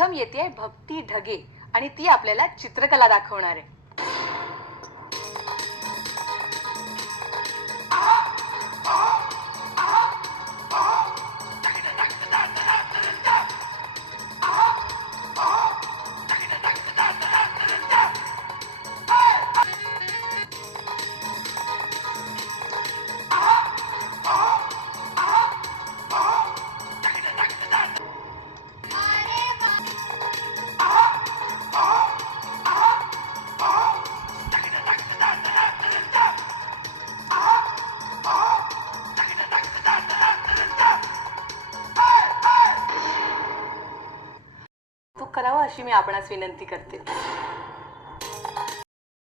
प्रथम येते भक्ती ढगे आणि ती आपल्याला चित्रकला दाखवणार आहे. करावं अशी मी आपणास विनंती करते.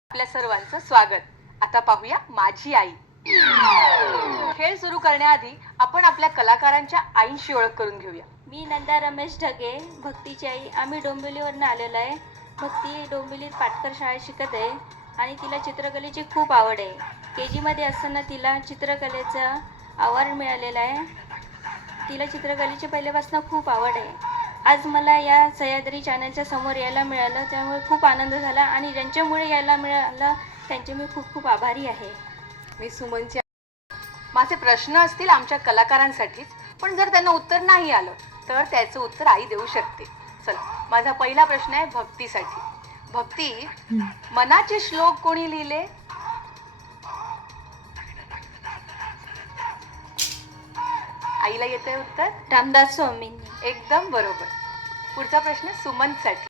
आपल्या सर्वांचं स्वागत. आता पाहूया माझी आई. खेळ सुरू करण्याआधी आपण आपल्या कलाकारांच्या आईंशी ओळख करून घेऊया. मी नंदा रमेश ढगे, भक्तीची आई. आम्ही डोंबिवलीवरून आलेलो आहे. भक्ती डोंबिवलीत पाटकर शाळेत शिकत आहे आणि तिला चित्रकलेची खूप आवड आहे. KG असताना तिला चित्रकलेचं अवॉर्ड मिळालेलं आहे. तिला चित्रकलेची पहिल्यापासून खूप आवड आहे. आज मला या सह्याद्री चॅनलच्या समोर यायला मिळालं, त्यामुळे खूप आनंद झाला आणि ज्यांच्यामुळे यायला मिळालं त्यांचे मी खूप खूप आभारी आहे. मी सुमनची. माझे प्रश्न असतील आमच्या कलाकारांसाठीच, पण जर त्यांना उत्तर नाही आलं तर त्याचं उत्तर आई देऊ शकते. चला, माझा पहिला प्रश्न आहे भक्तीसाठी. भक्ती, मनाचे श्लोक कोणी लिहिले? आईला येतंय उत्तर? रामदास स्वामींनी. एकदम बरोबर. पुढचा प्रश्न सुमनसाठी.